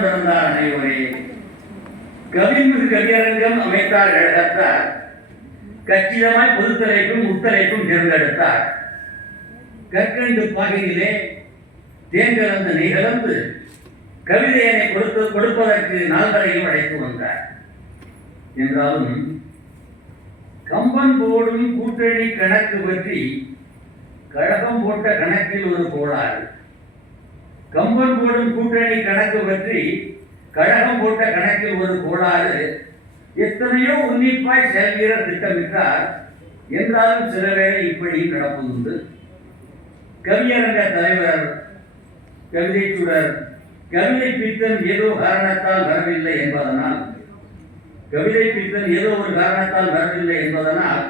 மனம் திறந்தார் கவியரங்கம் அமைத்தார் கழகத்தார் கச்சிதமாய் பொதுத்தலைக்கும் முத்தலைக்கும் தேர்ந்தெடுத்தார். கற்கண்டு பகையிலே தேன் நிகழ்ந்து கவிதையனை கொடுத்து கொடுப்பதற்கு நால்வரையும் அழைத்து வந்தார். என்றாலும் கம்பன் போடும் கூட்டணி கணக்கு பற்றி கழகம் போட்ட கணக்கில் ஒரு கோளாறு. கம்பன் போடும் கூட்டணி கணக்கு பற்றி கழகம் போட்ட கணக்கில் ஒரு கோளாறு எத்தனையோ உன்னிப்பாய் செல்வீரர் திட்டமிட்டார் என்றாலும் சில வேளை இப்படி நடப்பதுண்டு. கவியரங்க தலைவர் கவிதை சுடர் கவிதை பித்தம் ஏதோ காரணத்தால் வரவில்லை என்பதனால் கவிதை பித்தம் ஏதோ ஒரு காரணத்தால் வரவில்லை என்பதனால்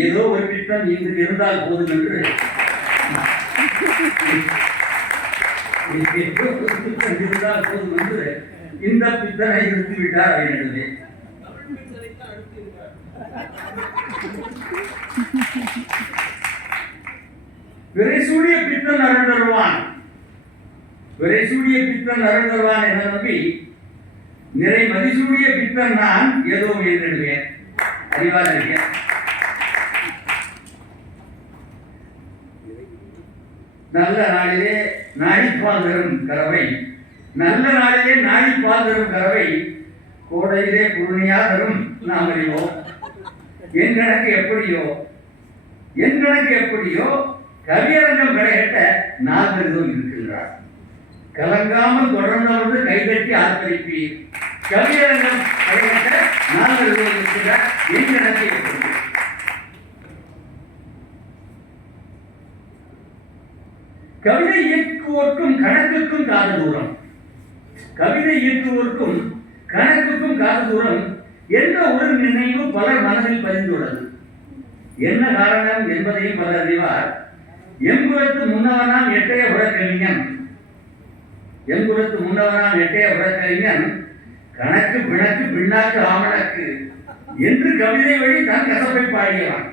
ஏதோ ஒரு பித்தம் இங்கு இருந்தால் போதும் என்று இருந்தால் போதும் என்று இந்த பித்தனை நிறுத்திவிட்டார் அவர்களே விரைசூடிய பித்தன் அருள் தருவான். விரைசூடிய பித்தன் அருள் தருவான் என நம்பி நிறை மதிசூடிய பித்தன் நான் ஏதோ முயன்றிடுவேன். அறிவாக நல்ல நாளிலே நாடிப்பால் தரும் கறவை. நல்ல நாளிலே நாடிப்பால் தரும் கறவை. கோடையிலே குருணியா தரும் நாம் அறிவோம் என் கணக்கு எப்படியோ? என் கணக்கு எப்படியோ? கவியரங்கம் கடைகட்ட நால்வரிதும் இருக்கின்றார். கலங்காமல் தொடர்ந்தவர்கள் கைதட்டி ஆர்ப்பரிப்பீர். கவியரங்கம் கடைகட்ட நால்வரிதும் இருக்கின்றார். என் கணக்கு எப்படி கவிதை இயக்குவோர்க்கும் கணக்குக்கும் காது தூரம். கவிதை இயக்குவோர்க்கும் கணக்குக்கும் காது தூரம். என்ற ஒரு நினைவு பலர் மனதில் பதிந்துள்ளது. என்ன காரணம் என்பதையும் பலர் அறிவார். எங்குலத்து முன்னவனாம் எட்டைய உலகறிஞன் எங்குலத்து முன்னவனாம் எட்டைய உலகறிஞன் கணக்கு பிணக்கு பின்னாக்கு ஆமணக்கு என்று கவிதை வழி தன் கசப்பை பாடியவன்.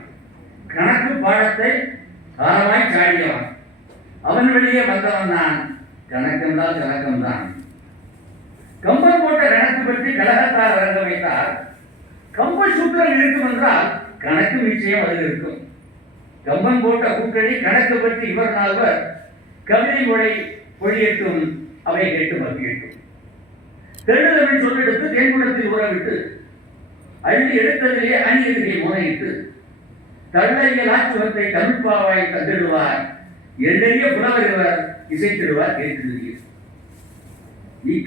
கணக்கு பாடத்தை காலமாய் சாடியவன். அவன் வெளியே வந்தவன் தான் கணக்கம்தான் கணக்கம்தான். கம்பன் போட்ட கணக்கு பற்றி கழகத்தார் வழங்க வைத்தார். கம்ப சூத்திரம் இருக்கும் என்றால் கணக்கு நிச்சயம் அதில் இருக்கும். கம்பன் போட்ட கூட்டணி கணக்கு பற்றி இவர் நால்வர் கவிதை மொழி பொழியட்டும் அவை கேட்டு மகிழட்டும் தெருதமிழ் சொல்லெடுத்து தேன்குணத்தில் உறவிட்டு அள்ளி எடுத்ததிலே அணி முனையிட்டு முறையிட்டு தள்ளையல் ஆச்சுவத்தை தமிழ்ப்பாவாய் தந்திடுவார் எண்ணெய புலவர் இவர் இசைத்திடுவார் கேட்டிருந்தீர் இக்க